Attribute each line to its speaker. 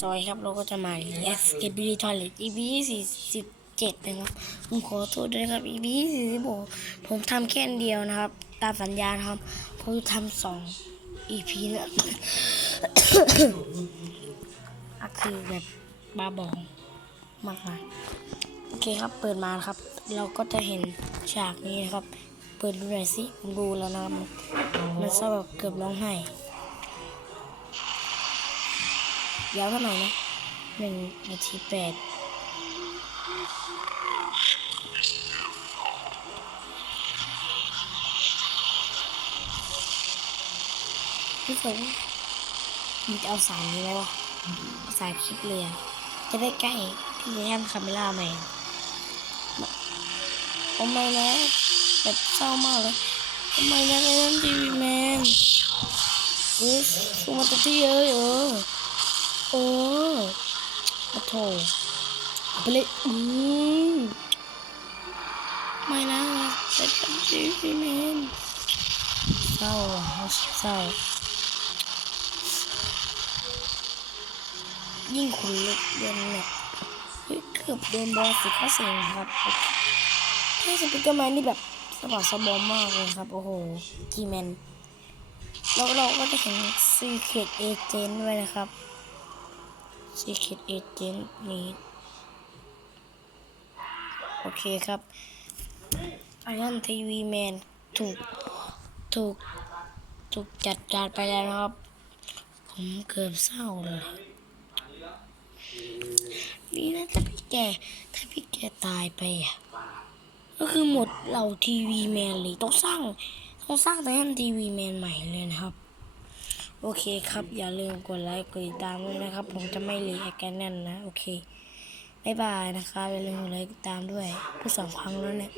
Speaker 1: ซอยครับเราก็จะมา S A B Toilet E B สี่สิบเจ็ดนะครับผมขอโทษด้วยครับ E B สี่สิบหกผมทำแค่เดียวนะครับ ตามสัญญาครับผมทำสอง E P นะก็คือแบบบ้าบองมากมายโอเคครับเปิดมาครับ เราก็จะเห็นฉากนี้นะครับ เปิดดูหน่อยสิผมดูแล้วนะครับมันเศร้าแบบเกือบร้องไห้ ยาวเท่าไหร่นะหนึ่งนาทีแปดพี่ฝนมันจะเอาสายนี้ไหมวะสายคลิปเลยอะจะได้ใกล้พี่แฮมคาเมล่าแมนโอ้ไม่นะแบบเศร้ามากเลยทำไมนะไอ้นั่นทีวีแมนเออสูมาตัวที่เยอะเออ เออโอ้โถไปเลยอืมไม่นะไอ้นั่นทีวีแมนเศร้าอะเศร้ายิ่งขนลุกเดินเนี่ยเฮ้ยเกือบโดนบอลสิเข้าเสียงครับถ้าสปิเกอร์แมนนี่แบบสบัดสบอมมากเลยครับ โอ้โห กีแมน แล้วเราก็จะเห็นซีเคดเอเจนต์ด้วยนะครับ ซีเคดเอเจนต์นี้โอเคครับไอรอนทีวีแมนถูก ถูก ถูกจัดการไปแล้วนะครับ ผมเกือบเศร้าเลยนี่นะถ้าพี่แก ถ้าพี่แกตายไปอะ ก็คือหมดเหล่าทีวีแมนเลย ต้องสร้าง ต้องสร้างแต่ทันทีวีแมนใหม่เลยนะครับ โอเคครับ อย่าลืมกดไลค์กดติดตามด้วยนะครับ ผมจะไม่รีแอคกันนั่นนะ โอเคบายบายนะคะอย่าลืมกดไลค์กดติดตามด้วยพูดสองครั้งแล้วเนี่ย